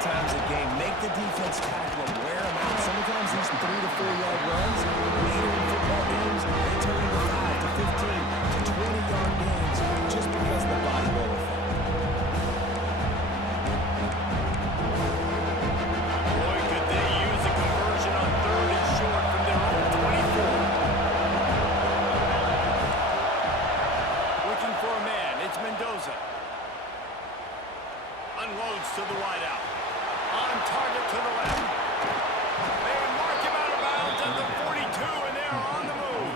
times a game. Make the defense tackle them, wear them out. Sometimes these 3 to 4 yard runs, later in football games, they turn into 5 to 15 to 20-yard gains just because of the body roll effect. Boy, could they use a conversion on 3rd and short from their own 24. Looking for a man, it's Mendoza. Unloads to the wideout. On target to the left. They mark him out of bounds at the 42, and they're on the move.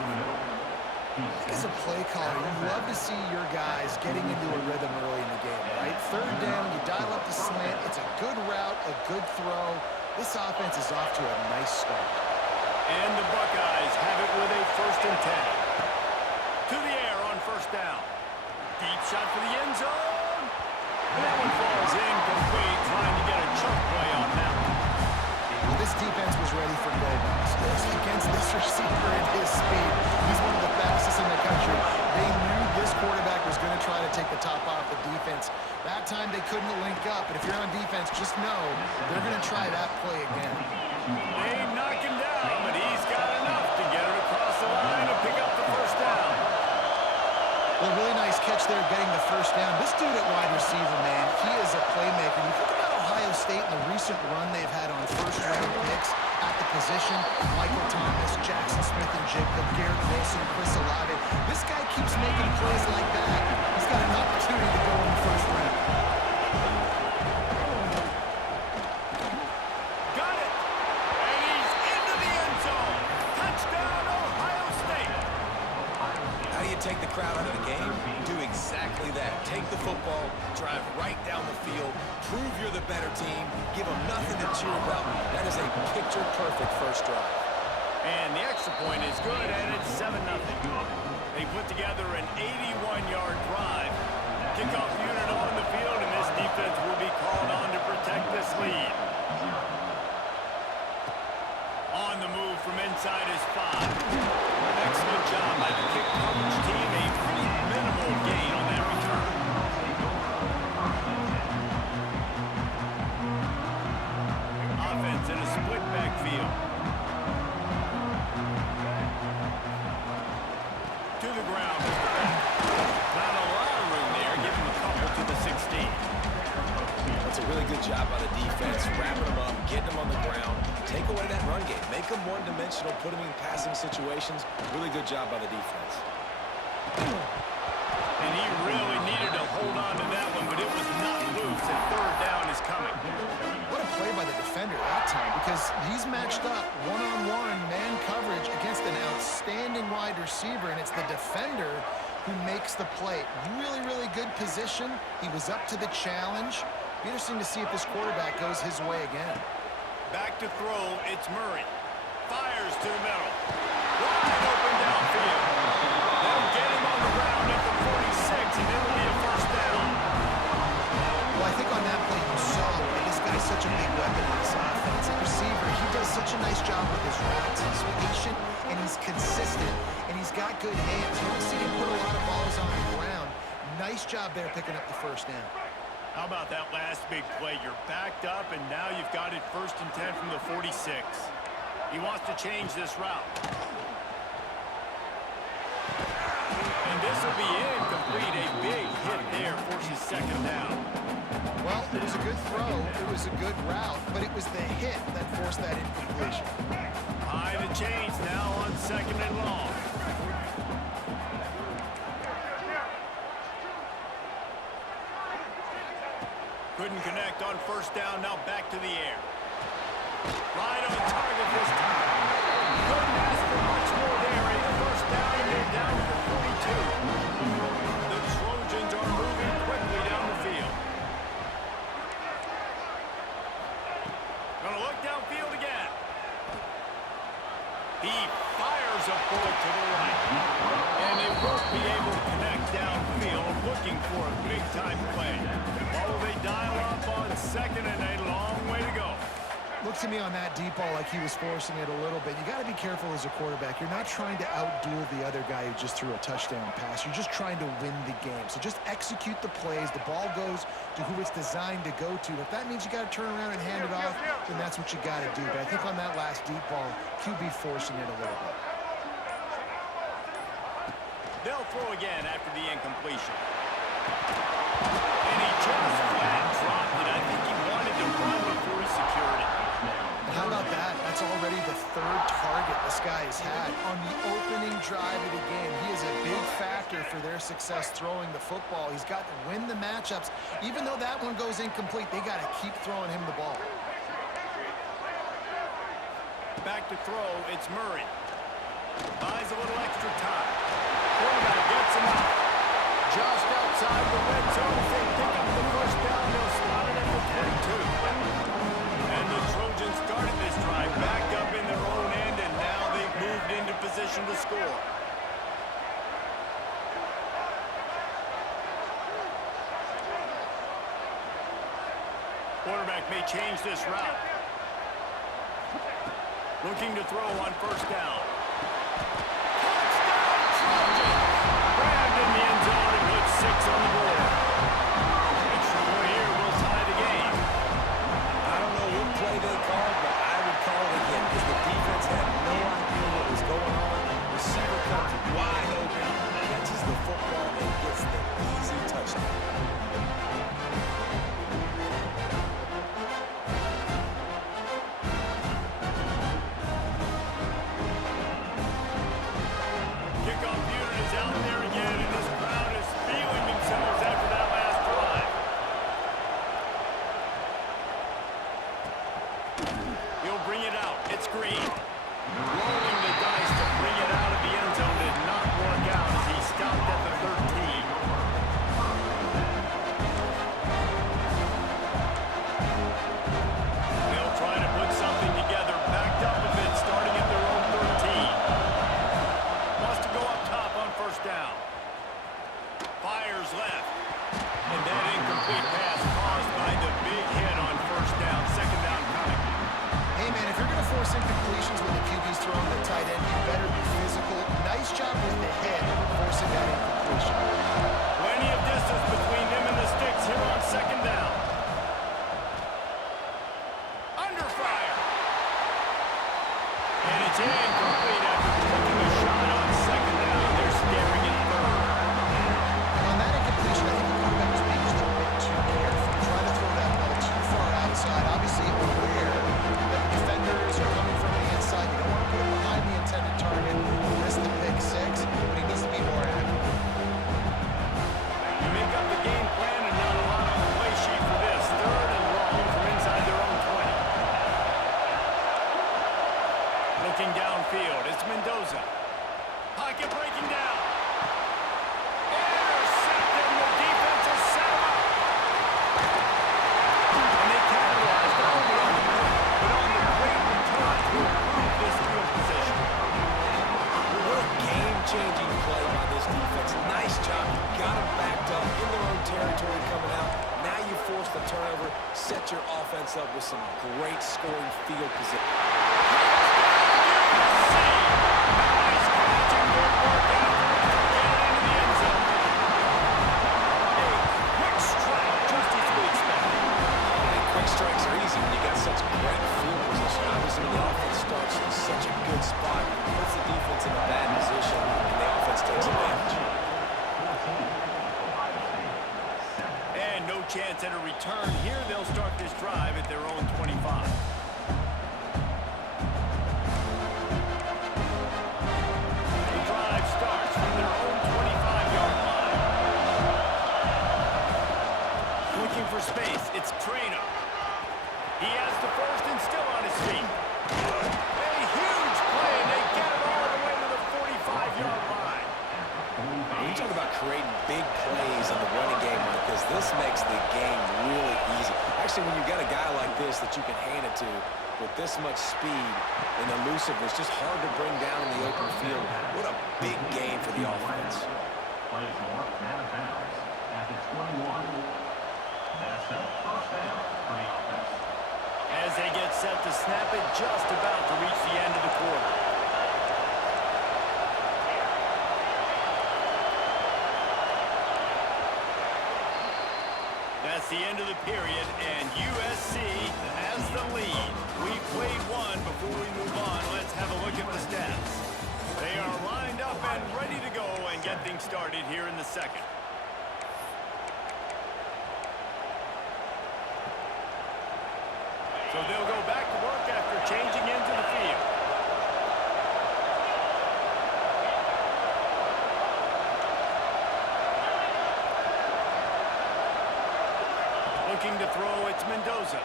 As a play caller, you love to see your guys getting into a rhythm early in the game, right? 3rd down, you dial up the slant. It's a good route, a good throw. This offense is off to a nice start. And the Buckeyes have it with a 1st and 10. To the air on 1st down. Deep shot for the end zone. And that one falls incomplete, trying to get a chunk play on that one. Well, this defense was ready for Gomez. Against this receiver at his speed, he's one of the fastest in the country. They knew this quarterback was going to try to take the top off the defense. That time they couldn't link up, but if you're on defense, just know they're going to try that play again. They knock him down, but he's got enough to get it across the line and pick up the 1st down. Well, really nice catch there getting the 1st down. This dude at wide receiver, man, he is a playmaker. You think about Ohio State and the recent run they've had on 1st-round picks at the position. Michael Thomas, Jackson Smith and Jacob, Garrett Wilson, Chris Olave. This guy keeps making plays like that. He's got an opportunity to go in the 1st round. Got it! And he's into the end zone. Touchdown, Ohio State! How do you take the crowd out of the game? Do exactly that. Take the football, drive right down the field, prove you're the better team, give them nothing to cheer about. That is a picture-perfect 1st drive. And the extra point is good, and it's 7-0. They put together an 81-yard drive. Kickoff unit on the field, and this defense will be called on to protect this lead. On the move from inside his 5. Excellent job by the kick coverage team. A pretty minimal gain on that return. Offense in a split backfield. To the ground. Not a lot of room there. Give him a couple to the 16. That's a really good job by the defense, wrapping them up, getting them on the ground. Take away that run game. Make them one-dimensional, put them in passing situations. Really good job by the defense. And he really needed to hold on to that one, but it was not loose, and 3rd down is coming. What a play by the defender that time, because he's matched up one-on-one man coverage against an outstanding wide receiver, and it's the defender who makes the play. Really, really good position. He was up to the challenge. Be interesting to see if this quarterback goes his way again. Back to throw, it's Murray. Fires to the middle. Wide open downfield. They'll get him on the ground at the 46, and it'll be a 1st down. Well, I think on that play you saw why this guy's such a big weapon in this offense. At receiver, he does such a nice job with his routes. He's patient, and he's consistent, and he's got good hands. You don't see him put a lot of balls on the ground. Nice job there picking up the 1st down. How about that last big play? You're backed up, and now you've got it 1st and 10 from the 46. He wants to change this route. And this will be incomplete. A big hit there forces 2nd down. Well, it was a good throw. It was a good route, but it was the hit that forced that incompletion. High to change now on 2nd and long. Couldn't connect on 1st down, now back to the air. Right on target this time. Couldn't ask for much more there. A 1st down, and they're down to the 42. The Trojans are moving quickly down the field. Gonna look downfield again. He fires a bullet to the right. And they won't be able to connect downfield, looking for a big-time play. Oh, they dial up on 2nd and a long way to go. Looked to me on that deep ball like he was forcing it a little bit. You got to be careful as a quarterback. You're not trying to outduel the other guy who just threw a touchdown pass. You're just trying to win the game. So just execute the plays. The ball goes to who it's designed to go to. If that means you got to turn around and hand it off, then that's what you got to do. But I think on that last deep ball, QB forcing it a little bit. They'll throw again after the incompletion. And he just flat dropped it. I think he wanted to run before he secured it. How about that? That's already the third target this guy has had on the opening drive of the game. He is a big factor for their success throwing the football. He's got to win the matchups. Even though that one goes incomplete, they got to keep throwing him the ball. Back to throw, it's Murray. Buys a little extra time. Quarterback gets him up. Just outside the red zone. If they pick up the first down, they'll spot it at the 22. And the Trojans started this drive back up in their own end, and now they've moved into position to score. Quarterback may change this route. Looking to throw on first down. Touchdown, Trojans! Grabbed in the end zone and put 6 on the board. Extra point here will tie the game. I don't know what play they called, but I would call it again because the defense had no idea what was going on. Receiver comes wide open, catches the football, and gets the easy touchdown. Kickoff unit is out there again, and this crowd is feeling themselves after that last drive. He'll bring it out. It's Green. Rolling the dice to bring it out of the end zone did not work out as he stopped at the 13. They'll try to put something together, backed up a bit, starting at their own 13. Wants to go up top on first down. Fires left. And that incomplete pass caused by the big hit on first down. Second down coming. Hey, man, if you're going to force incompletions when the QB's throwing the tight end, you better be physical. Nice job with the hit, forcing that incompletion. Plenty of distance between them and the sticks here on second down. Under fire. And it's incomplete after taking a shot on second down. They're staring at third. On that incompletion, I think the quarterback was being just a bit too careful, trying to throw that ball too far outside. Obviously, aware that the defenders are coming from the inside. You don't want to put it behind the intended target, risk the pick six, but he needs to be more accurate. You make up the game plan and not a lot on the play sheet for this. Third and long from inside their own 20. Looking downfield, it's Mendoza. Pocket breaking down. Intercepted, and the defense is set him up. And they capitalized not only on the pick, but on the great return to improve this field position. What a game-changing play by this defense. Nice job. You got them backed up in their own territory coming out. Now you force the turnover, set your offense up with some great scoring field position. Nice catch and good work afterwards to get it into the end zone. A quick strike, just as we expected. And quick strikes are easy when you got such great field position. Obviously, when the offense starts in such a good spot, puts the defense in a bad position, and the offense takes advantage. And no chance at a return here. They'll start this drive at their own 25. The drive starts from their own 25-yard line. Looking for space, it's Trainer. He has the first and still on his feet. A huge play, and they get it all the way to the 45-yard line. When you talk about creating big plays in the running game like this makes the game really easy. Actually, when you've got a guy like this that you can hand it to with this much speed and elusiveness, just hard to bring down in the open field. What a big game for the offense. Plays marked out of bounds at the 21. That's a first down for the offense. As they get set to snap it just about to reach the end of the quarter. That's the end of the period, and USC has the lead. We've played one. Before we move on, let's have a look at the stats. They are lined up and ready to go and get things started here in the second. So they'll go back to work after changing into the field. Looking to throw, it's Mendoza.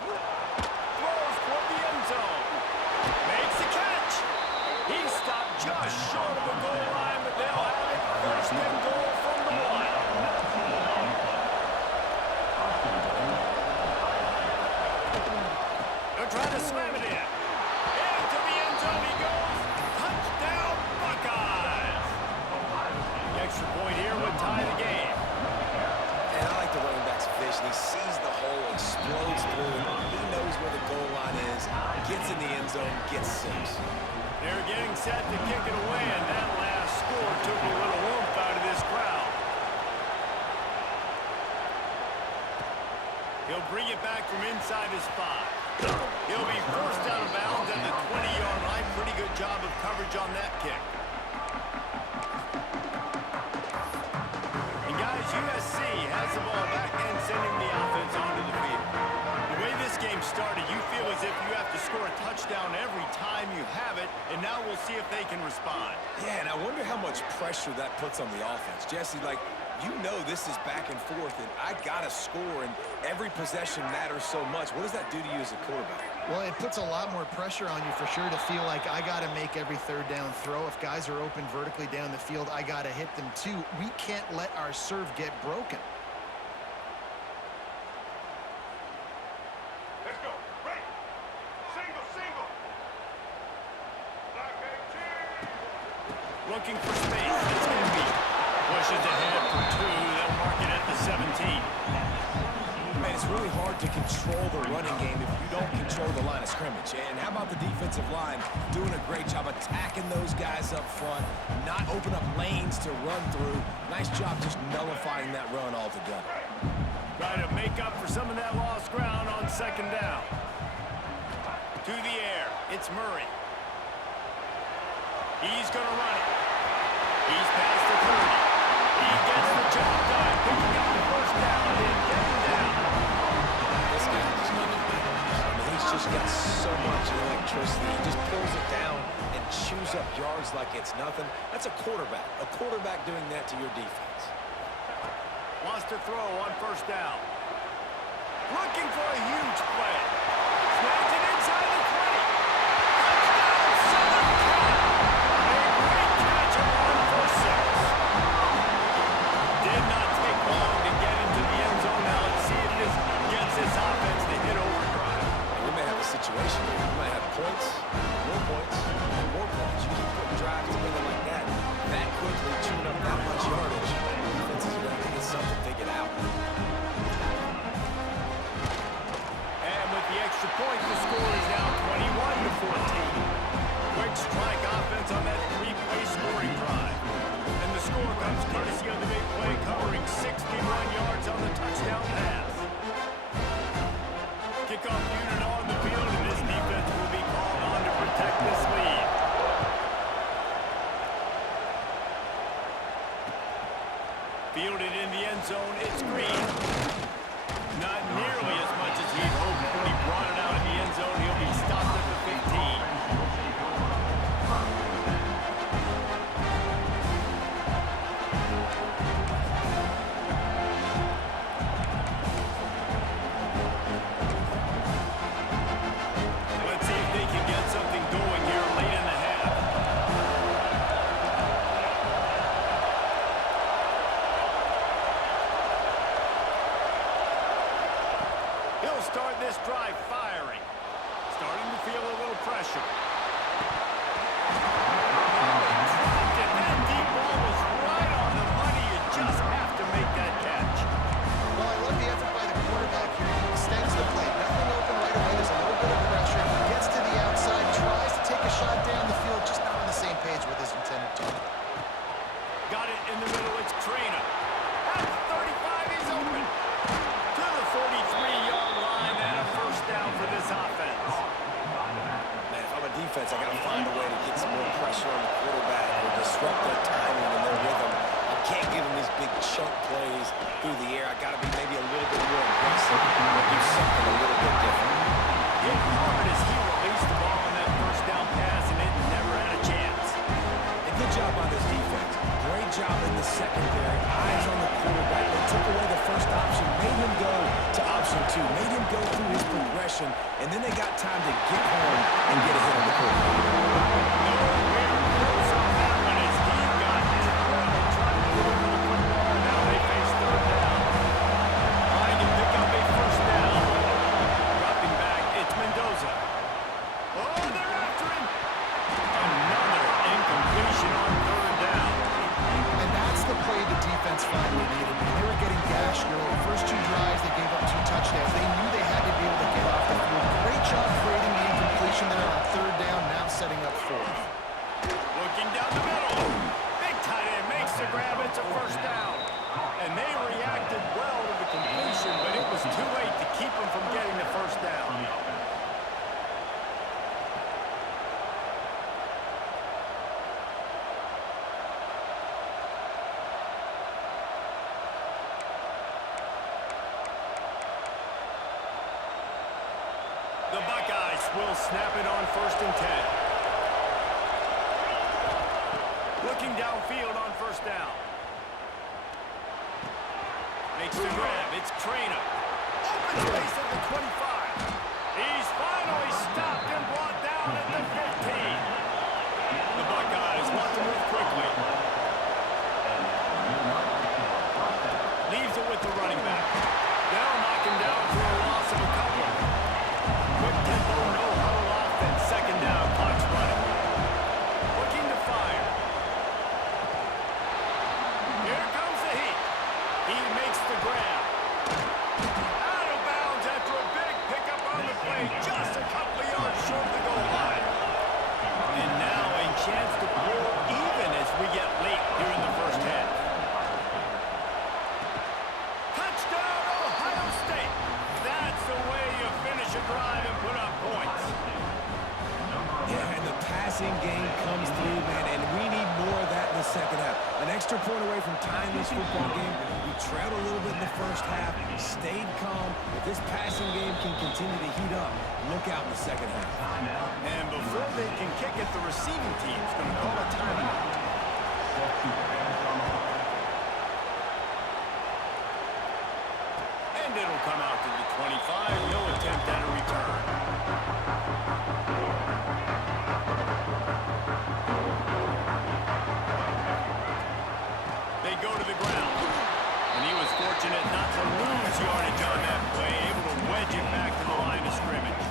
Throws toward the end zone. Makes the catch. He stopped just short of the goal line, but they'll have it first and goal from the one. They're trying to slam it in. Into the end zone he goes. Touchdown, Buckeyes. The extra point here would tie the game. And I like the running back's vision. He sees the hole, explodes through. He knows where the goal line is, gets in the end zone, gets 6. They're getting set to kick it away, and that last score took a little oomph out of this crowd. He'll bring it back from inside his 5. He'll be forced out of bounds at the 20-yard line. Pretty good job of coverage on that kick. And guys, USC has the ball back and sending the offense onto the field. The way this game started, you feel as if you have to score a touchdown every time you have it, and now we'll see if they can respond. Yeah, and I wonder how much pressure that puts on the offense. Jesse, like, you know this is back and forth, and I got to score, and every possession matters so much. What does that do to you as a quarterback? Well, it puts a lot more pressure on you for sure to feel like I got to make every third down throw. If guys are open vertically down the field, I got to hit them too. We can't let our serve get broken. Let's go. Right. Single, single. Black and cheese. Looking for space. It's Embiid. Pushes ahead for 2. They'll mark it at the 17. Man, it's really hard to control the running game if you don't control the line of scrimmage. And how about the defensive line doing a great job attacking those guys up front, not open up lanes to run through. Nice job just nullifying that run altogether. Try to make up for some of that lost ground on second down. To the air. It's Murray. He's going to run it. He's past the 30. He gets the job done, picking up the first down and getting down. This guy is not a big I mean, he's just got so much electricity. He just pulls it down and chews up yards like it's nothing. That's a quarterback. A quarterback doing that to your defense. Wants to throw on first down. Looking for a huge play. Snaps it inside the 20. Touchdown, Southern Cal. A great catch on for 6. Did not take long to get into the end zone. Now let's see if this gets this offense to hit overdrive. We may have a situation where we might have points, and more points. You keep putting drives together like that, that quickly chewing up that much yardage. Defenses are going to have to get something figured out. And with the extra point, the score is now 21-14. Quick strike offense on that 3-play scoring drive. And the score comes courtesy of the big play covering 61 yards on the touchdown pass. Kickoff unit on the field, and this defense will be called on to protect this lead. Fielded in the end zone, it's Green. Not nearly as much as he'd hoped when he brought it out in the end zone. He'll be stopped at the 15. Let's see if they can get something going here late in the half. He'll start this drive firing. Starting to feel a little pressure. Dropped it. That deep ball was right on the money. You just have to make that catch. Well, I love the effort by the quarterback here. He extends the play. Nothing open right big chunk plays through the air. I got to be maybe a little bit more aggressive or do something a little bit different. Hit hard as he released the ball on that first down pass, and it never had a chance. And good job on this defense. Great job in the secondary. Eyes on the quarterback. They took away the first option, made him go to option 2, made him go through his progression, and then they got time to get home and get a hit on the quarterback. Nowhere close on that one as he got trailed, trying to deliver the football, and now they face third down. Trying to pick up a first down. Dropping back, it's Mendoza. Oh, they're after him. Another incompletion on third down. And that's the play the defense finally needed. They were getting gashed early. First 2 drives, they gave up 2 touchdowns. They knew they had to be able to get off the field. Great job creating the incompletion there on third down, now setting up 4th. Looking down the middle. Big tight end makes the grab. It's a first down. And they reacted well to the completion, but it was too late to keep them from getting the first down. The Buckeyes will snap it on 1st and 10. Looking downfield on first down. Makes the grab. It's Trainer. Open space at the 25. He's finally stopped and brought down at the 15. The Buckeyes want to move quickly. Leaves it with the running back. They'll knock him down for a loss of a couple. Quick tempo, no huddle offense. Second down, clock's running. Looking to fire. Here comes the heat. He makes the grab. Out of bounds after a big pickup on the play. Just a couple of yards short of the goal line. And now a chance to pull even as we get late here in the first half. Touchdown, Ohio State. That's the way you finish a drive and put up points. Yeah, and the passing game comes through, man, and we need more of that in the second half. An extra point away from tying this football game. We trailed a little bit in the first half, stayed calm. If this passing game can continue to heat up, look out in the second half. And before they can kick it, the receiving team's going to call a timeout. And it'll come out to the 25. No attempt at a return. They go to the ground. And he was fortunate not to lose yardage on that play, able to wedge it back to the line of scrimmage.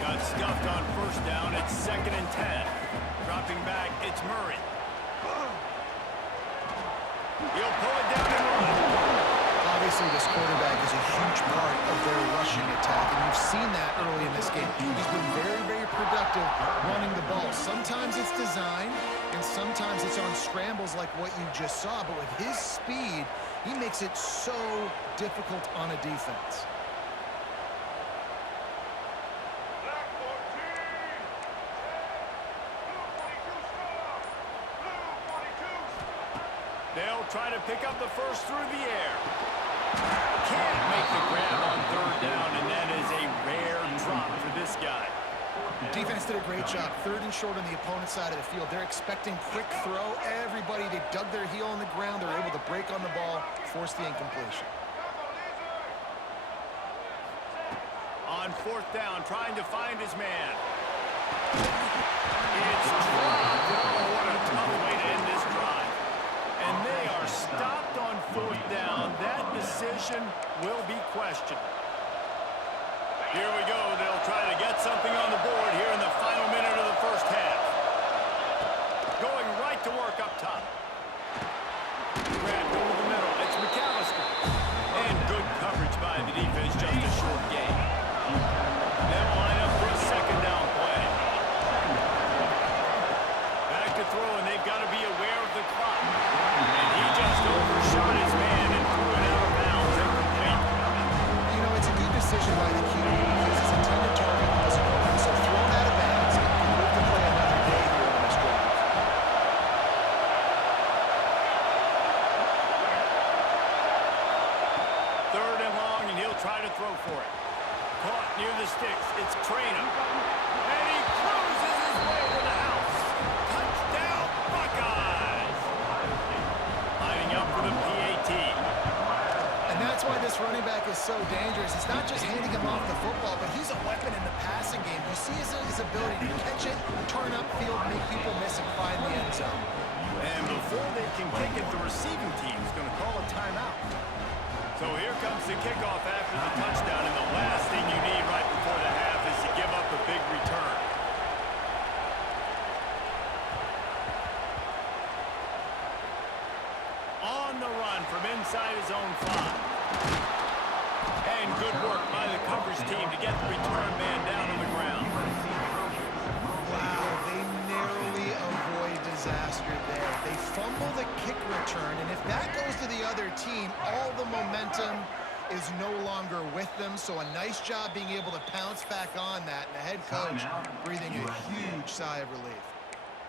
Got stuffed on first down. It's 2nd and 10. Dropping back, it's Murray. He'll pull it down and run. Obviously, this quarterback is a huge part of their rushing attack, and you've seen that early in this game. He's been very, very productive running the ball. Sometimes it's design, and sometimes it's on scrambles like what you just saw, but with his speed, he makes it so difficult on a defense. Black 14. Blue 42 score. Blue 42 score. They'll try to pick up the first through the air. Can't make the grab on third down, and that is a rare drop for this guy. Defense did a great job. 3rd and short on the opponent's side of the field. They're expecting quick throw. Everybody, they dug their heel on the ground. They're able to break on the ball, force the incompletion. On 4th down, trying to find his man. It's dropped. Oh, what a tough way to end this drive. And they are stopped on 4th down. That decision will be questioned. Here we go. They'll try to get something on the board here in the final minute of the first half. Going right to work up top. Grabbed over the middle. It's McAllister. And good coverage by the defense. Just a short gain. They'll line up for a 2nd down play. Back to throw, and they've got to be aware of the clock. And he just overshot his man and threw it out of bounds and complete. You know, it's a good decision by the QB because his intended target wasn't open, so thrown out of bounds and can move the play another day here on this drive. try to throw for it. Caught near the sticks. It's Trainer. And he cruises his way to the house. Touchdown, Buckeyes! Lining up for the PAT. And that's why this running back is so dangerous. It's not just handing him off the football, but he's a weapon in the passing game. You see his ability to catch it, turn upfield, make people miss, and find the end zone. And before they can kick it, the receiving team is going to call a timeout. So here comes the kickoff after the touchdown, and the last thing you need right before the half is to give up a big return. On the run from inside his own 5. And good work by the coverage team to get the return man down on the ground. Wow, they narrowly avoid disaster there. They fumble the kick return, and if that goes to the other team, all the momentum is no longer with them. So a nice job being able to pounce back on that, and the head coach breathing a huge sigh of relief.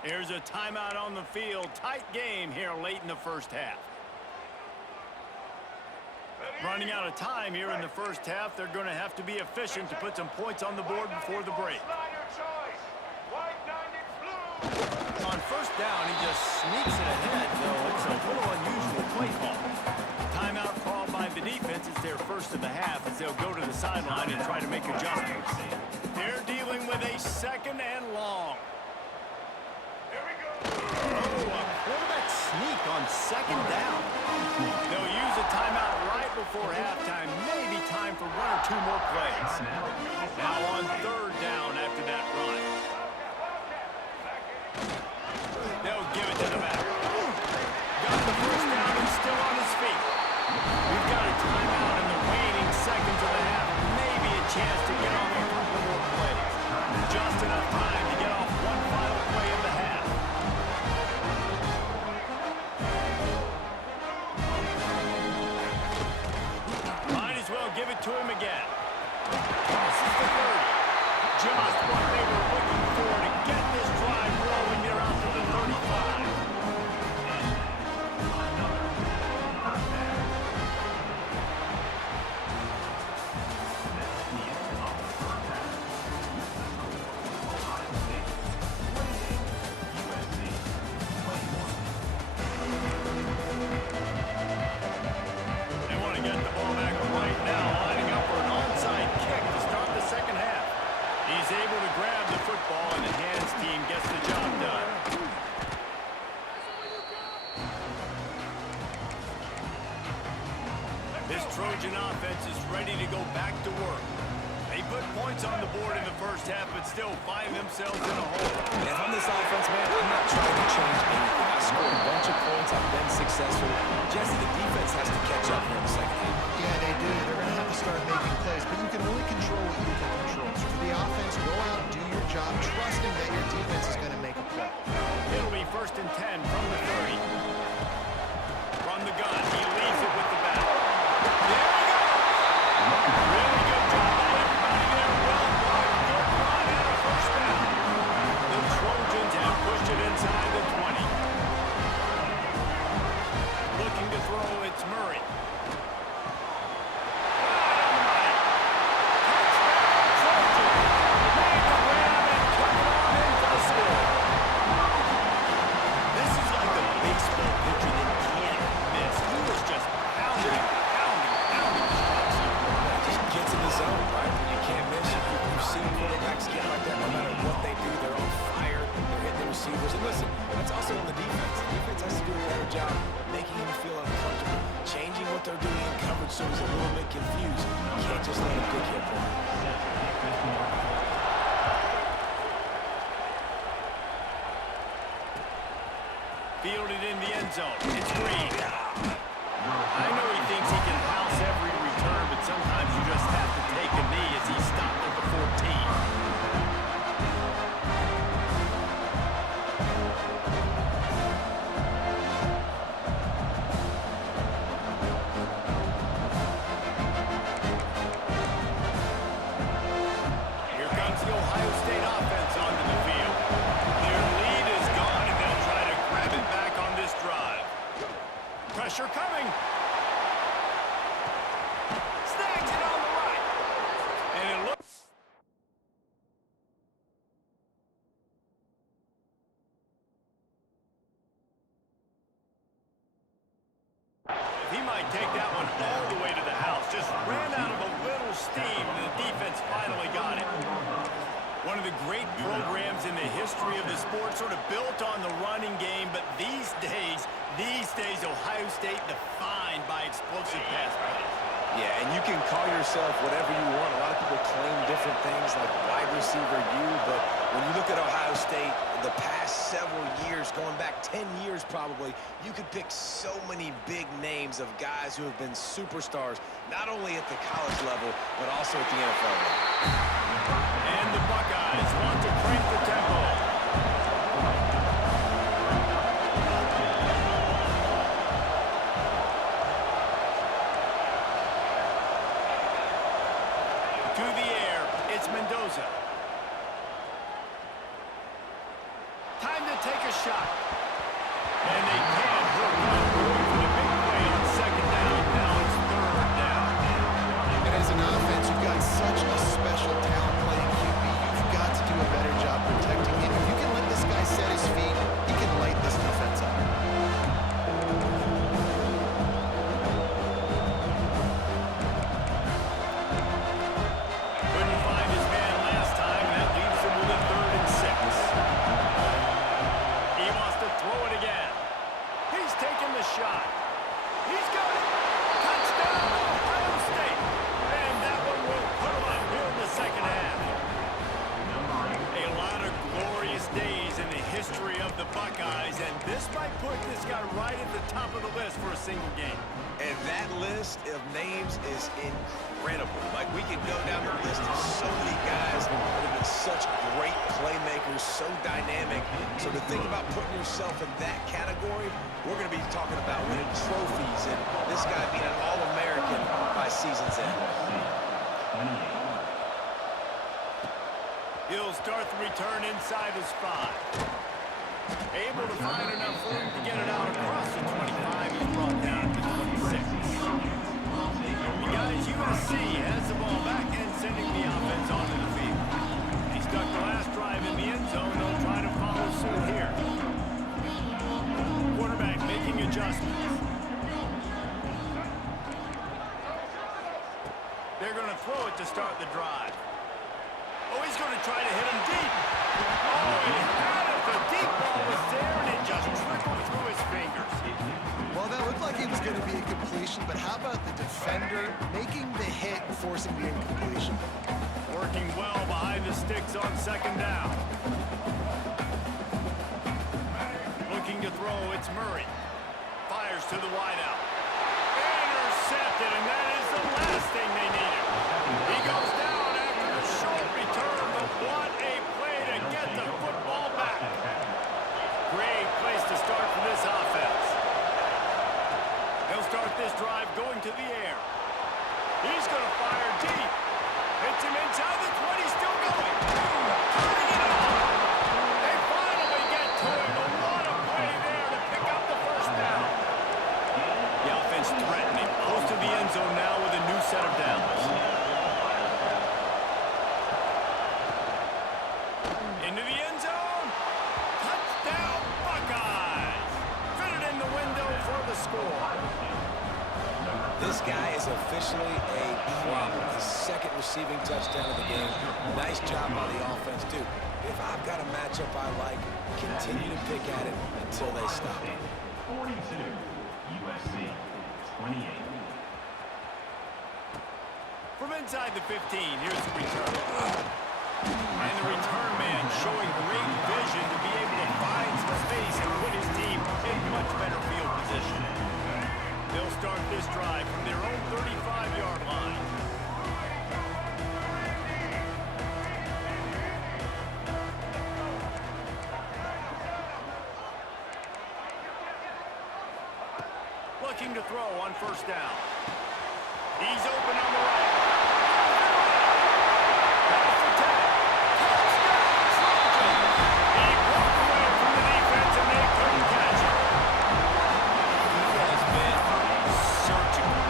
Here's a timeout on the field. Tight game here late in the first half. Running out of time here in the first half. They're going to have to be efficient to put some points on the board before the break. On first down, he just sneaks it ahead, though it's a little unusual play call. Timeout called by the defense is their first of the half as they'll go to the sideline and try to make adjustments. They're dealing with a second and long. Oh, a quarterback sneak on second down. They'll use a timeout right before halftime. Maybe time for 1 or 2 more plays. Now on third down after that run. They'll give it to the back. Got the first down and still on his feet. We've got a timeout in the waning seconds of the half. Maybe a chance to get off a couple more plays. Just enough time to get off one final play of the half. Might as well give it to him again. Crosses the 30. Just what they were looking for to get this drive rolling there out to the 35. They want to get the ball back right now, lining up for an onside kick to start the second half. He's able to grab the football, and the hands team gets the job done. This Trojan offense is ready to go back to work. They put points on the board in the first half, but still find themselves in a hole. If I'm this offense, man, I'm not trying to change anything. I scored a bunch of points. I've been successful. Jesse, the defense has to catch up here in the second half. Yeah, they do. They're going to have to start making plays, but you can only control what you can control. So for the offense, go out, do your job, trusting that your defense is going to make a play. It'll be 1st and 10 from the 30. From the gun, he leaves it with the back. There we go! Really good job by everybody there. Well done. Good run and a first down. The Trojans have pushed it inside the 20. Looking to throw, it's Murray. Receivers. And listen, that's also on the defense. The defense has to do a better job making him feel uncomfortable, changing what they're doing in coverage so he's a little bit confused. You can't just let him pick you apart. Fielded in the end zone. It's Green. I know he thinks he can house every return, but sometimes you just have to take a knee as he stopped at the 14. Pressure coming. Snags it on the might take that one all the way to the house. Just ran out of a little steam, and the defense finally got it. One of the great programs in the history of the sport, sort of built on the running game, but these days, Ohio State defined by explosive pass plays. Yeah, and you can call yourself whatever you want. A lot of people claim different things like wide receiver U, but when you look at Ohio State, the past several years, going back 10 years probably, you could pick so many big names of guys who have been superstars, not only at the college level, but also at the NFL level. And the Buckeyes want to crank the tempo. To the air, it's Mendoza. Time to take a shot. And they can't hook up. Going for the big play on second down. Now it's third down. And as an offense, you've got such a special talent playing QB. You've got to do a better job protecting him. If you can let this guy set his feet, he can light this defense up. Couldn't find his man last time. That leaves him with a 3rd and 6. He wants to throw it again. He's taking the shot. He's got it. Touchdown, Ohio State. And that one will put him up here in the second half. A lot of glorious days in the history of the Buckeyes, and this might put this guy right at the top of the list for a single game. And that list of names is incredible. Like, we can go down the list of so many guys that have been such great playmakers, so dynamic. So to think about putting yourself in that category, we're going to be talking about winning trophies and this guy being an All-American by season's end. He'll start the return inside his 5. Able to find enough room to get it out across the 25. He's brought down to 26. The guys, USC has the ball back and sending the offense onto the field. He stuck the last drive in the end zone. They'll try to follow suit here. Quarterback making adjustments. They're going to throw it to start the drive. Oh, he's going to try to hit him deep. Oh, he had it. The deep ball was there, and it just trickled through his fingers. Well, that looked like it was going to be a completion, but how about the defender making the hit and forcing the incompletion? Working well behind the sticks on second down. Looking to throw, it's Murray. Fires to the wideout. Intercepted, and that is the last thing they needed. He goes down after the short return, but what a play to get the football back. Great place to start for this offense. They'll start this drive going to the air. He's going to fire deep. Hits him inside the 20, still going. Turning it on. They finally get to him. A lot of play there to pick up the first down. The offense threatening. Close to the end zone now with a new set of downs. Into the end zone. Touchdown, Buckeyes. Fitted in the window for the score. This guy is officially a problem. His 2nd receiving touchdown of the game. Nice job by the offense, too. If I've got a matchup I like, continue to pick at it until they stop it. 42, USC, 28. From inside the 15, here's the return. And the return man showing great vision to be able to find some space and put his team in much better field position. They'll start this drive from their own 35-yard line. Looking to throw on first down. He's open on the right. Pass to 10. Touchdown, Trojans. He broke away from the defense and they couldn't catch him. He has been surgical.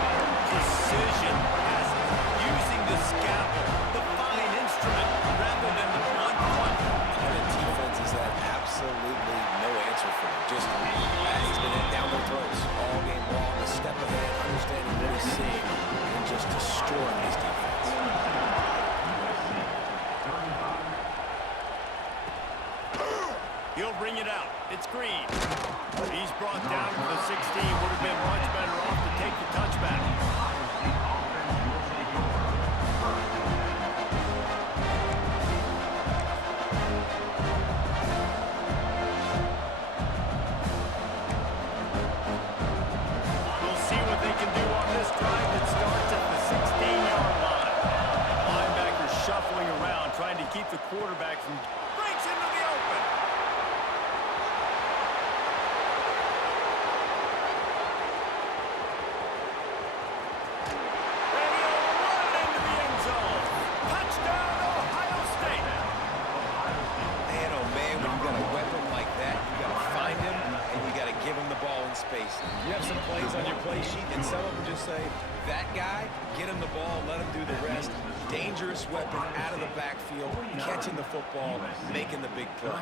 Precision passes. Using the scalpel, the fine instrument, rather than the blunt one. And the defense has had absolutely no answer for him. Just he's been down their throats all game long, a step ahead, breaks into the open. And he'll run into the end zone. Touchdown, Ohio State. Man, oh man, when you got a weapon like that, you got to find him and you got to give him the ball in space. You have some plays on your play sheet, and some of them just say, that guy, get him the ball, let him do the rest. Dangerous weapon out of the backfield, catching the football, making the big play.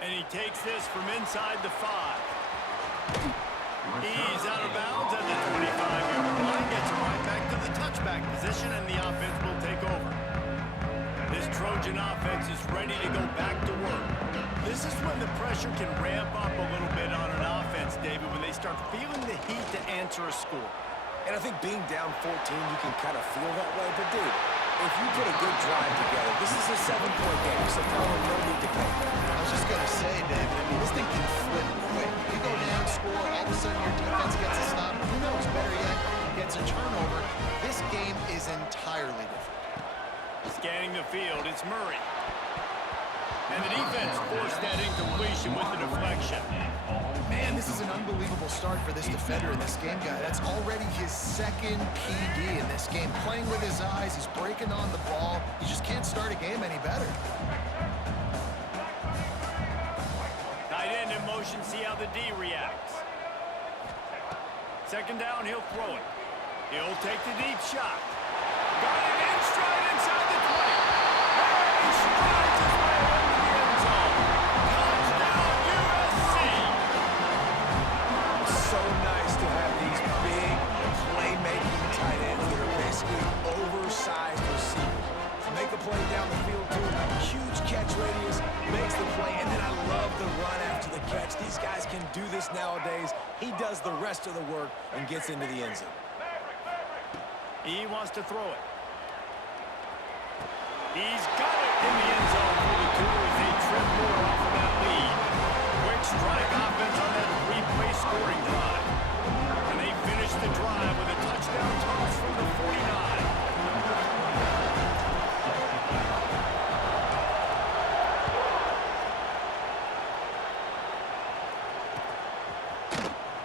And he takes this from inside the 5. He's out of bounds at the 25-yard line. Gets him right back to the touchback position, and the offense will take over. This Trojan offense is ready to go back to work. This is when the pressure can ramp up a little bit on an offense, David, when they start feeling the heat to answer a score. And I think being down 14, you can kind of feel that way. But, dude, if you put a good drive together, this is a 7-point game, so probably no need to pay. I was just going to say, David, I mean, this thing can flip quick. You go down, score, all of a sudden your defense gets a stop. Who knows, better yet, gets a turnover. This game is entirely different. Scanning the field, it's Murray. And the defense forced that incompletion with the deflection. Man, this is an unbelievable start for this defender in this game, guy. That's already his second PD in this game. Playing with his eyes, he's breaking on the ball. You just can't start a game any better. Tight end in motion, see how the D reacts. Second down, he'll throw it. He'll take the deep shot. Got it in stride inside the 20. And he strides his way into the end zone. Touchdown, USC! So nice to have these big playmaking tight ends that are basically oversized receivers. To make a play down the field, too. Huge catch radius, makes the play, and then I love the run after the catch. These guys can do this nowadays. He does the rest of the work and gets into the end zone. He wants to throw it. He's got it in the end zone for the 2 as they trip more off of that lead. Quick strike offense on that 3-play scoring drive. And they finish the drive with a touchdown toss from the 49.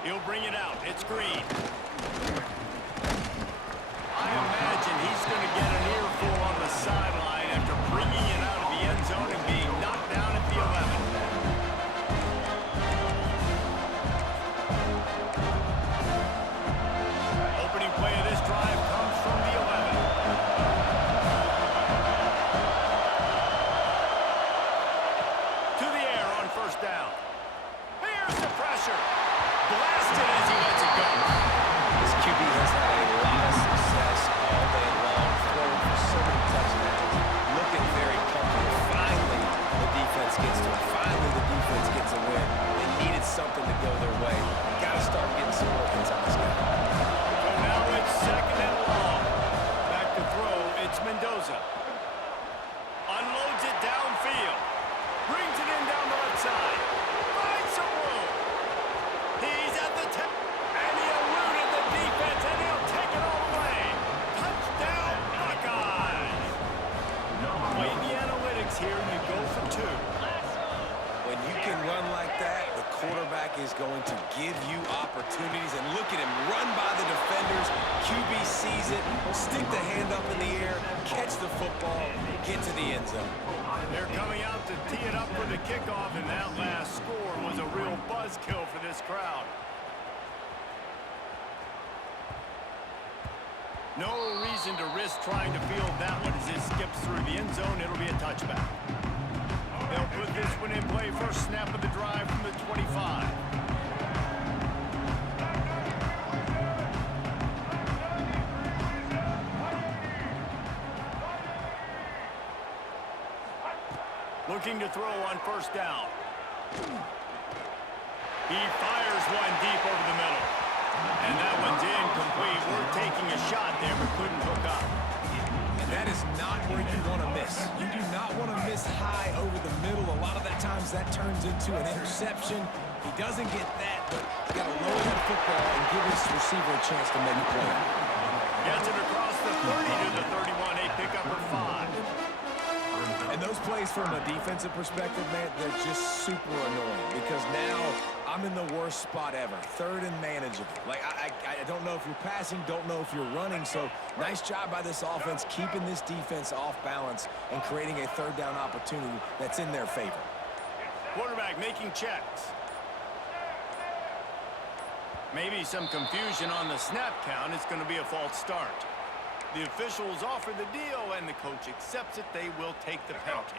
He'll bring it out. It's Green. I imagine he's going to get an earful on the sideline after bringing it out of the end zone and being knocked down at the 11. Opening play of this drive comes from the 11. To the air on first down. Here's the pressure. Blasted as he lets it go. This QB has had a lot of success all day long, throwing for so many touchdowns, looking very comfortable. Finally, the defense gets to him. Finally, the defense gets a win. They needed something to go their way. Got to start getting some more hits on this guy. So now it's second and long. Back to throw, it's Mendoza. Unloads it downfield. Brings it in down the left side. Finds some room. He's at the tip. And he eluded the defense, and he'll take it all the way. Touchdown, Buckeyes. Play the analytics here, and you go for 2. When you can run like that, the quarterback is going to give you opportunities. And look at him run by the defenders. QB sees it, stick the hand up in the air, catch the football, get to the end zone. They're coming out to tee it up for the kickoff, and that last score was a real buzzkill for this crowd. No reason to risk trying to field that one as it skips through the end zone. It'll be a touchback. They'll put this one in play. First snap of the drive from the 25. Looking to throw on first down. He fires one deep over the middle. And that one's incomplete. We're taking a shot there, but couldn't hook up. And that is not where you want to miss. You do not want to miss high over the middle. A lot of that times that turns into an interception. He doesn't get that, but he's got to lower that football and give his receiver a chance to make a play. Gets it across the 30 to the 31. They pick up for 5. those plays from a defensive perspective, man, they're just super annoying because now I'm in the worst spot ever. Third and manageable. Like, I don't know if you're passing, don't know if you're running. So nice job by this offense keeping this defense off balance and creating a third down opportunity that's in their favor. Quarterback making checks. Maybe some confusion on the snap count. It's going to be a false start. The officials offer the deal, and the coach accepts it. They will take the penalty.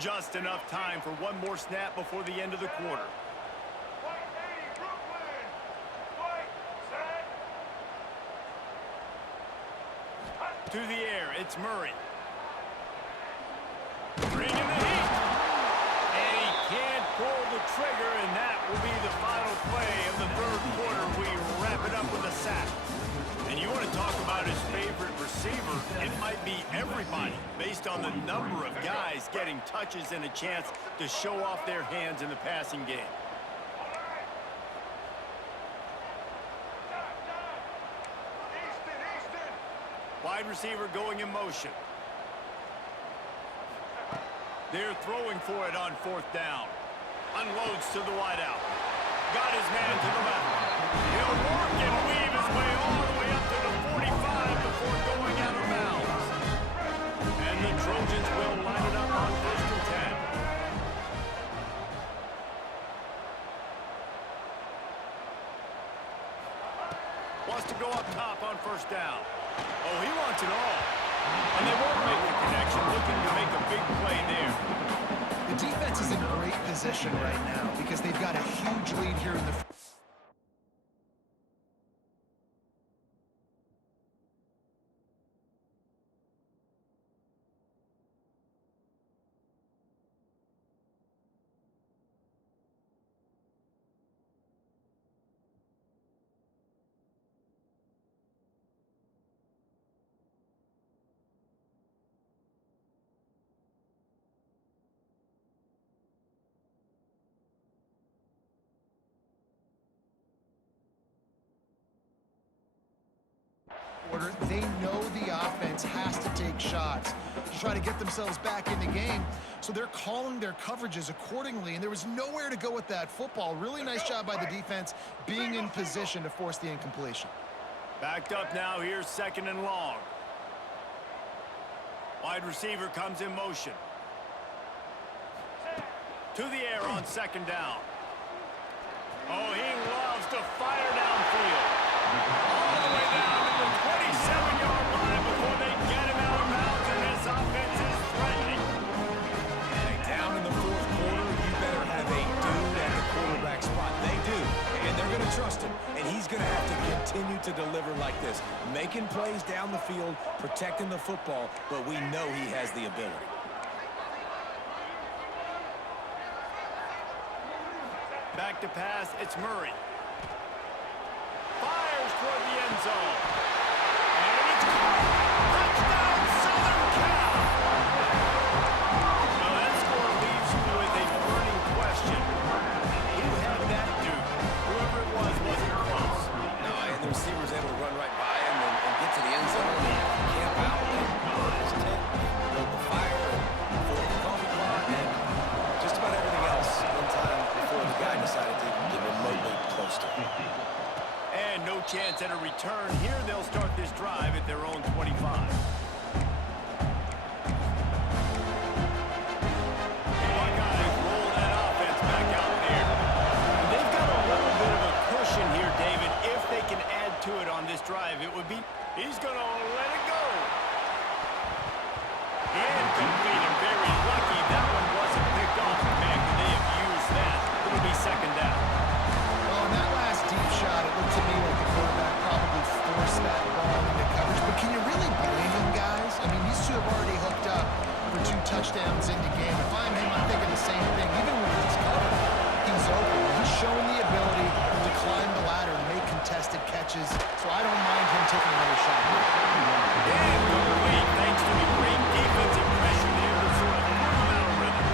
Just enough time for one more snap before the end of the quarter. White 80, Brooklyn. White, set. To the air, it's Murray. Bringing the heat. And he can't pull the trigger, and that will be the final play of the third quarter. We wrap it up with a sack. And you want to talk about his favorite receiver, it might be everybody, based on the number of guys getting touches and a chance to show off their hands in the passing game. Easton. Wide receiver going in motion. They're throwing for it on fourth down. Unloads to the wideout. Got his man to the left. He'll work and weave his way all the way up to the 45 before going out of bounds. And the Trojans will line it up on first and 10. Wants to go up top on first down. Oh, he wants it all. And they won't make the connection, looking to make a big play there. The defense is in great position right now because they've got a huge lead here in the quarter. They know the offense has to take shots to try to get themselves back in the game. So they're calling their coverages accordingly, and there was nowhere to go with that football. Really nice job by the defense being in position to force the incompletion. Backed up now, here's second and long. Wide receiver comes in motion. To the air on second down. Oh, he loves to fire downfield. All the way down to the 27-yard line before they get him out of bounds, and this offense is threatening. And down in the fourth quarter, you better have a dude at the quarterback spot. They do, and they're going to trust him. And he's going to have to continue to deliver like this, making plays down the field, protecting the football, but we know he has the ability. Back to pass, it's Murray. Fires toward the end zone. And it's caught. Touchdown, Southern Cal! Now that score leaves you with a burning question. Who had that dude? Whoever it wasn't close. No, and the receiver was able to run right by him and get to the end zone and camp out and burn his tent, build the fire, and fill up the coffee pot, and just about everything else in time before the guy decided to even get remotely close to him. And no chance at a return. Here they'll start this drive at their own 25. Buckeyes roll that offense back out there. And they've got a little bit of a cushion here, David. If they can add to it on this drive, it would be, he's going to let it go. Incomplete and very lucky that one wasn't picked off. Man, could they have used that? It'll be second down. Well, in that last deep shot, it looked to me like the quarterback probably forced that ball into coverage. But can you really blame him, guys? I mean, these two have already hooked up for 2 touchdowns in the game. If I'm him, I'm thinking the same thing. Even when he's covered, he's open. He's shown the ability to climb the ladder and make contested catches. So I don't mind him taking another shot here. Incomplete, thanks to the great defensive pressure there to sort of throw him out of rhythm.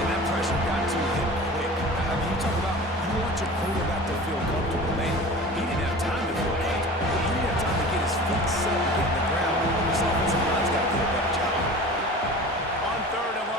And that pressure got to him quick. I mean, you talk about you want your quarterback to feel comfortable, man. He didn't have time to feel comfortable. He didn't have time to get his feet set and get in the ground. This offensive line's got to do a better job. On third and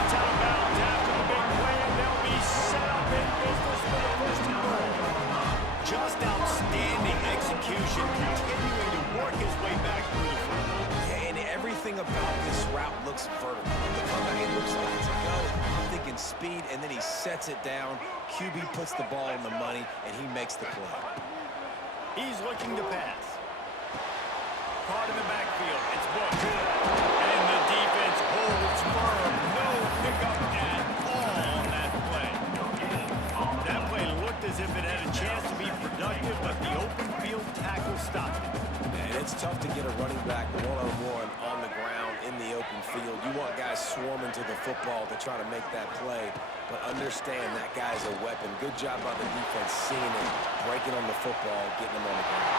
It's out of bounds after the big play, and they'll be set up in business for the first and goal. Just outstanding execution, continuing to work his way back through the front. Yeah, and everything about this route looks vertical. The comeback, it looks like it's a go. I'm thinking speed, and then he sets it down. QB puts the ball in the money, and he makes the play. He's looking to pass. Caught in the backfield. It's Bush. And the defense holds firm. No pickup at all on that play. That play looked as if it had a chance to be productive, but the open field tackle stopped it. And it's tough to get a running back one-on-one on the ground in the open field. You want guys swarming to the football to try to make that play, but understand that guy's a weapon. Good job by the defense seeing it, breaking on the football, getting him on the ground.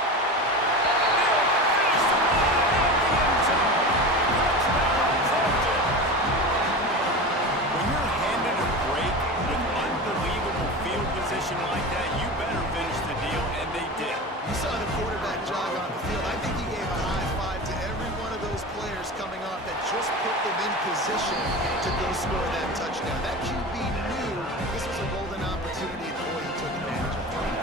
When you're handed a break with unbelievable field position like that, you better finish the deal, and they did. You saw the quarterback jog on the field. I think he gave a high five to every one of those players coming off that just put them in position to go score that touchdown. That QB knew this was a golden opportunity, and boy, he took advantage of it.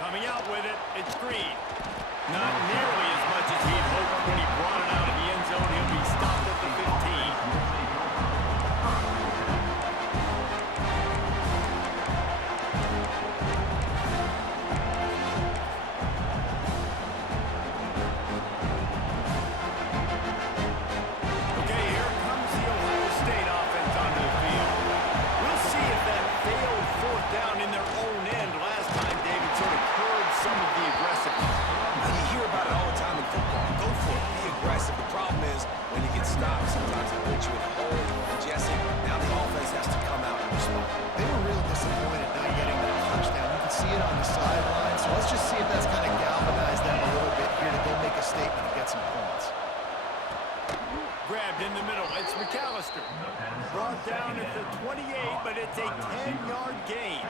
Coming out with it, it's Green. Not nearly as much as he'd hoped when he brought it out of the end zone. He'll be stopped at the 15. Okay, here comes the Ohio State offense onto the field. We'll see if that failed fourth down in their own end last time, David, sort of curbed some of the aggressiveness. And you hear about it all the time in football. Go for it. Be aggressive. The problem is when you get stopped, sometimes it puts you in a hole. Jesse, now the offense has to come out and respond. They were real disappointed not getting that first down. You can see it on the sideline. So let's just see if that's kind of galvanized them a little bit here to go make a statement and get some points. Grabbed in the middle. It's McAllister. Brought down at the 28, but it's a 10-yard gain.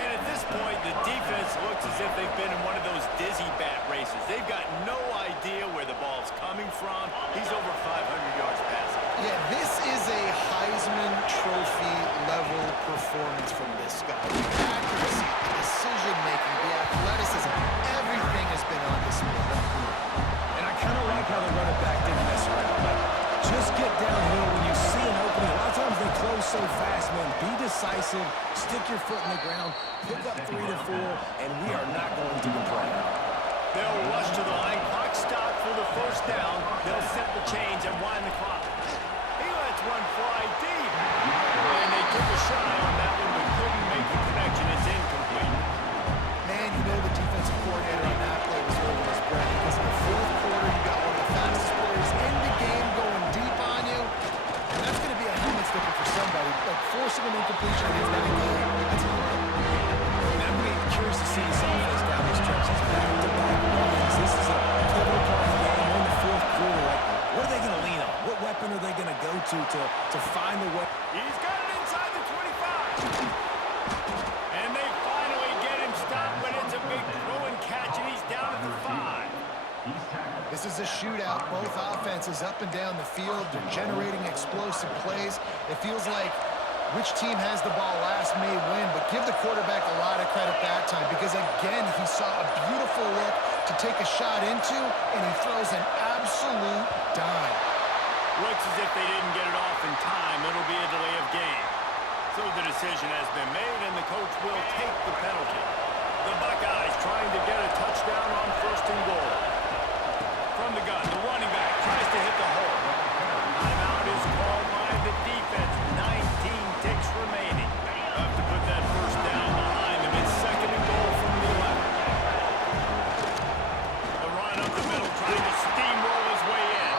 And at this point, the defense looks as if they've been in one of those dizzy bat races. They've got no idea where the ball's coming from. He's over 500 yards passing. Yeah, this is a Heisman Trophy level performance from this guy. The accuracy, the decision-making, the athleticism, everything has been on display. And I kind of like how the running back didn't mess around. Like, just get downhill when you see an opening. A lot of times they close so fast, man. Be decisive, stick your foot in the ground, pick up 3 to 4, and we are not going to complain. They'll rush to the line. Clock stop for the first down. They'll set the chains and wind the clock. He lets one fly deep. And they took a shot on that one, but couldn't make the connection. It's incomplete. Man, you know the defensive coordinator on that play was holding his breath because in the fourth quarter, you got one of the fastest players in the game going deep on you. And that's going to be a helmet slipper for somebody. Like forcing an incompletion against that game, that's a problem. And I'm going to be curious to see this offense down the stretch. It's back-to-back runs. This is a pivotal part of the game. We're in the fourth quarter. Like, what are they going to lean on? What weapon are they going to go to find the way? He's got it inside the 25. And they finally get him stopped, but it's a big throw and catch, and he's down at the 5. This is a shootout. Both offenses up and down the field. They're generating explosive plays. It feels like which team has the ball last may win, but give the quarterback a lot of credit that time because, again, he saw a beautiful look to take a shot into, and he throws an absolute dime. Looks as if they didn't get it off in time. It'll be a delay of game. So the decision has been made, and the coach will take the penalty. The Buckeyes trying to get a touchdown on first and goal. From the gun, the running back tries to hit the hole. Timeout is called by the defense. 19 ticks remaining. Have to put that first down behind them. It's second and goal from the 11. The run up the middle trying to steamroll his way in.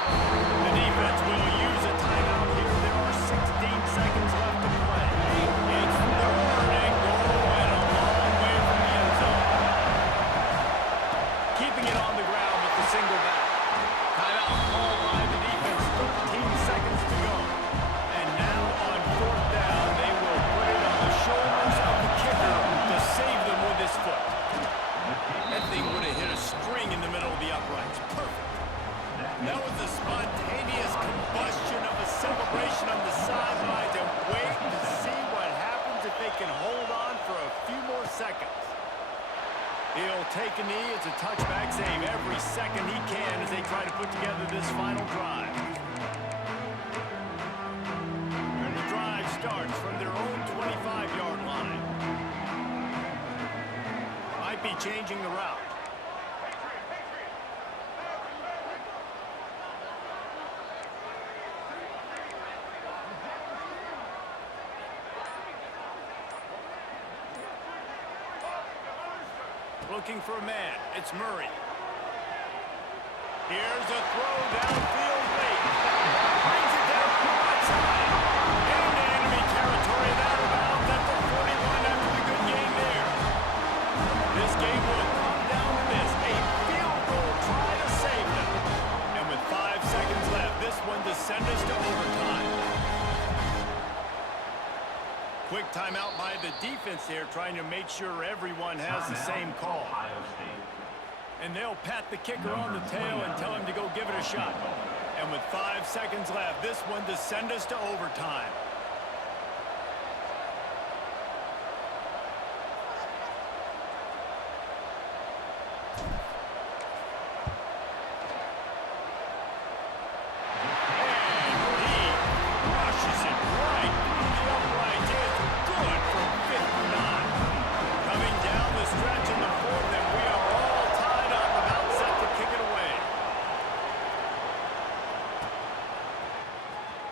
The defense will use a timeout here. There are 16 seconds left to play. It's third and goal and a long way from the end zone. Keeping it on the ground with the single back. Timeout called by the defense. 13 seconds to go. And now on fourth down, they will put it on the shoulders of the kicker to save them with his foot. And He'll take a knee. It's a touchback save every second he can as they try to put together this final drive. And the drive starts from their own 25-yard line. Might be changing the route. Looking for a man. It's Murray. Here's a throw downfield late. Brings it down on the right side. Into enemy territory. Out of bounds at the 41 after the good game there. This game will come down to this. A field goal try to save them. And with 5 seconds left, this one to send us to overtime. Quick timeout by the defense here, trying to make sure everyone has the same call. And they'll pat the kicker on the tail and tell him to go give it a shot. And with 5 seconds left, this one to send us to overtime.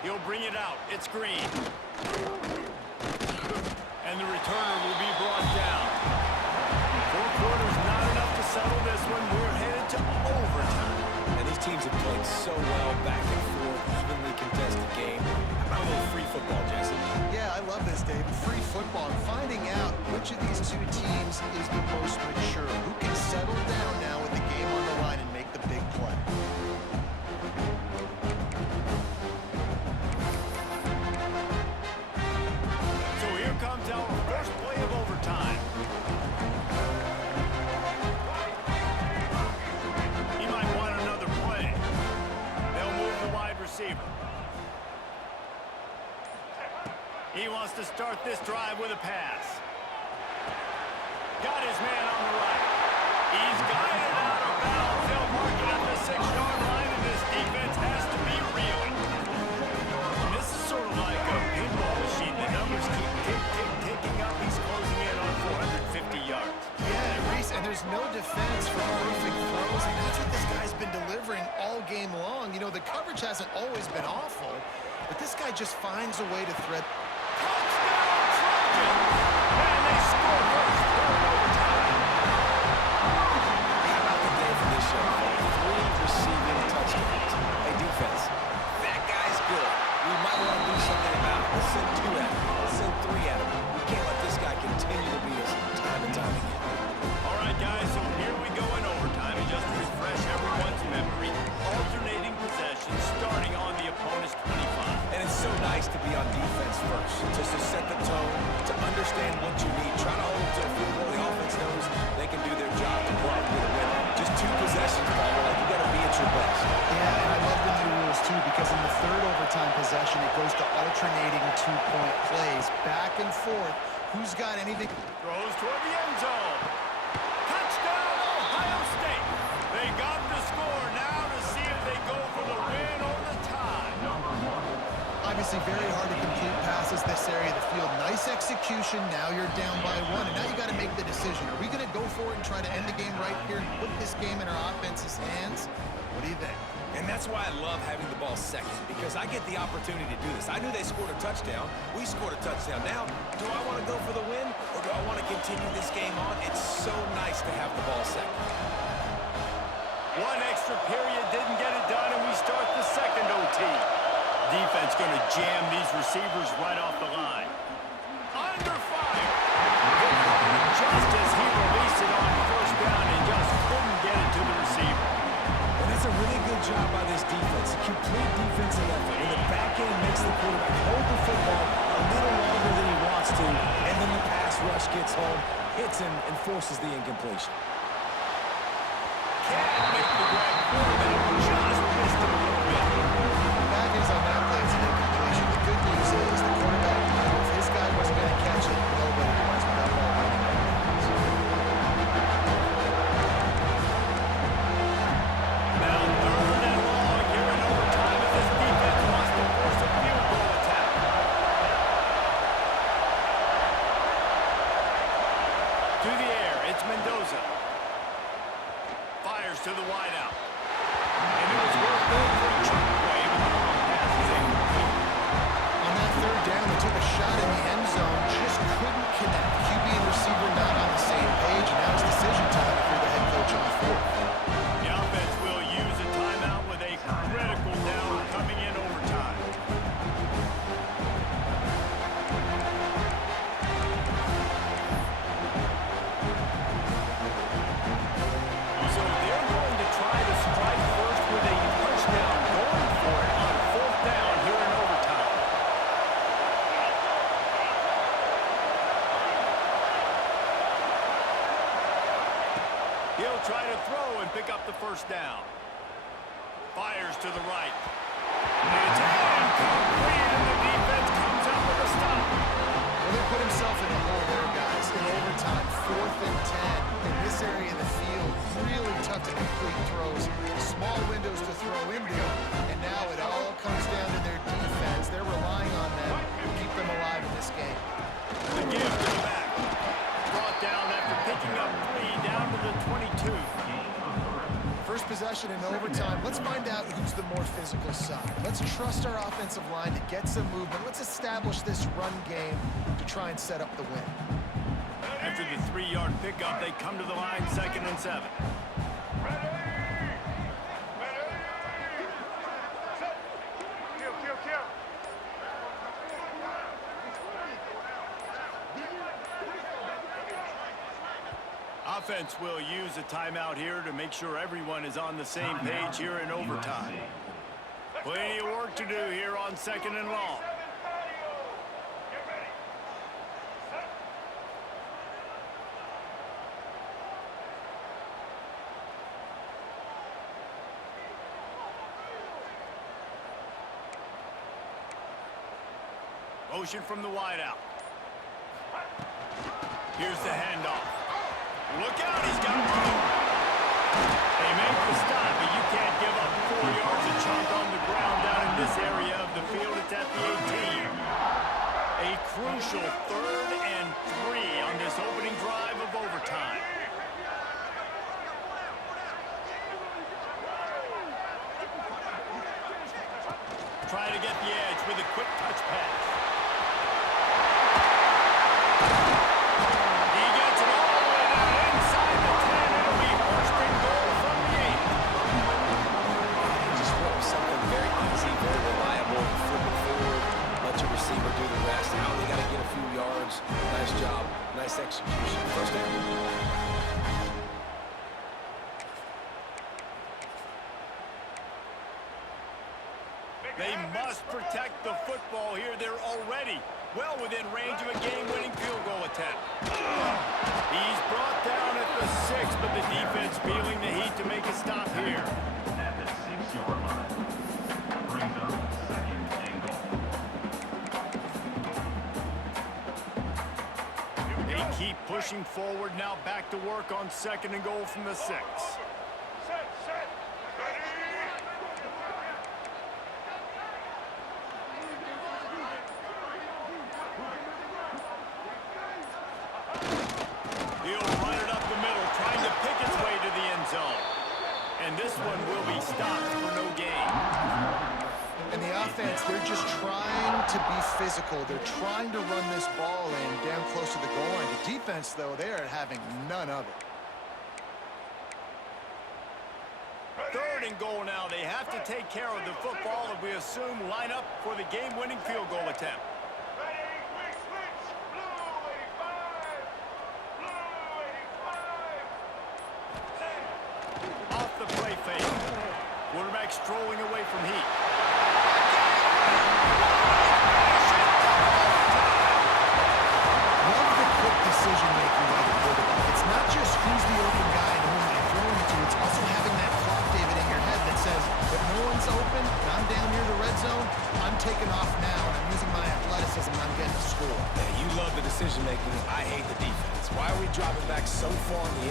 He'll bring it out. It's Green. And the returner will be brought down. 4 quarters not enough to settle this one. We're headed to overtime. And these teams have played so well, back and forth, evenly contested game. How about a little free football, Jesse? Yeah, I love this, Dave. Free football. Finding out which of these two teams is the most mature. Who can settle down now with the game on the line and make the big play. Comes our first play of overtime. He might want another play. They'll move the wide receiver. He wants to start this drive with a pass. Got his man on the right. He's guided out of bounds. They'll mark it at the 6-yard line, and this defense has to be reeling. And this is sort of like a pinball machine. The numbers keep ticking up. He's closing in on 450 yards. Yeah, Reese, and there's no defense for perfect throws, and that's what this guy's been delivering all game long. You know, the coverage hasn't always been awful, but this guy just finds a way to thread. Touchdown, Trojans! And they score first. They're in overtime. How about the day for this young man? 3 receiving touchdowns. Hey, defense, that guy's good. We might want to do something about it. Let's send 2 at him. Let's send 3 at him. We can't let this guy continue to beat us time and time again. All right, guys, so here we go in overtime. And just to refresh everyone's memory, alternating possessions starting on the opponent's 25. And it's so nice to be on defense first, just to set the tone, to understand what you need. Try to hold to a field goal. The offense knows they can do their job to go out and get a win. Just 2 possessions, Paul. Like, you got to be at your best. Yeah, and I love the new rules, too, because in the 3rd overtime possession, it goes to alternating 2-point plays. Back and forth. Who's got anything? Throws toward the end zone. Touchdown, Ohio State. They got the score. Now to see if they go for the win or the tie. Obviously, very hard to complete passes this area of the field. Nice execution. Now you're down by 1, and now you got to make the decision. Are we going to go for it and try to end the game right here and put this game in our offense's hands? What do you think? And that's why I love having the ball second, because I get the opportunity to do this. I knew they scored a touchdown. We scored a touchdown. Now, do I want to go for the win, or do I want to continue this game on? It's so nice to have the ball second. 1 extra period didn't get it done, and we start the second OT. Defense going to jam these receivers right off the line. Under fire. Just as he released it on 1st down, and just couldn't get it to the receiver. And that's a really good job by this defense. A complete defensive effort. And the back end makes the quarterback hold the football a little longer than he wants to. And then the pass rush gets home, hits him, and forces the incompletion. Can't make the grab. Quarterback just missed him a little bit. Bad news on that play is an incompletion. The good news is the quarterback knew if his guy wasn't going to catch it, nobody was. That ball running out of bounds. to the wideout. And it was worth going for a chunk play, but the long pass is incomplete. On that third down, they took a shot in the end zone, just couldn't connect. QB and receiver not on the same page, and now it's decision time if you're the head coach on the field. The offense will use a timeout with a critical down coming in overtime. So they're going to try to strike first with a touchdown, going for it on fourth down here in overtime. He'll try to throw and pick up the first down. Fires to the right. It's incomplete, and the defense comes up with a stop. Well, they put himself in the hole there, guys. In overtime, 4th and 10. In this area of the field, really tough to complete throws. Small windows to throw into, and now it all comes down to their defense. They're relying on them to keep them alive in this game. The give to the back. Brought down after picking up 3 down to the 22. First possession in overtime. Let's find out who's the more physical side. Let's trust our offensive line to get some movement. Let's establish this run game to try and set up the win. After the 3-yard pickup, they come to the line 2nd and 7. Kill. Offense will use a timeout here to make sure everyone is on the same page here in overtime. Plenty of work to do here on 2nd and long. Motion from the wideout. Here's the handoff. Look out, he's got room. They make the stop, but you can't give up 4 yards of chunk on the ground down in this area of the field. It's at the 18. A crucial 3rd and 3 on this opening drive of overtime. Trying to get the edge with a quick touch pass. He gets it all the way down inside the 10. It'll be 1st and goal from the 8. Just went with something very easy, very reliable, flip it forward, let your receiver do the rest. Now they got to get a few yards. Nice job, nice execution. First down. They must protect the football here. They're already well within range of a game-winning field goal attempt. He's brought down at the 6, but the defense feeling the heat to make a stop here. At the 6-yard line. Brings up 2nd and goal. They keep pushing forward, now back to work on 2nd and goal from the 6. Set. Ready. He'll run it up the middle, trying to pick its way to the end zone. And this one will be stopped for no gain. And the offense, they're just trying to be physical. They're trying to run this ball in down close to the goal line. The defense, though, they are having none of it. 3rd and goal now. They have to take care of the football, and we assume line up for the game-winning field goal attempt. Ready. Switch. Blue 85. Off the play fake. Quarterback strolling away from heat. Love the quick decision-making by the quarterback. It's not just who's the open guy and whom they're throwing it to. It's also having that clock, David, in your head that says, if no one's open and I'm down near the red zone, I'm taking off now and I'm using my athleticism and I'm getting to score. Yeah, you love the decision-making. I hate the defense. Why are we dropping back so far in the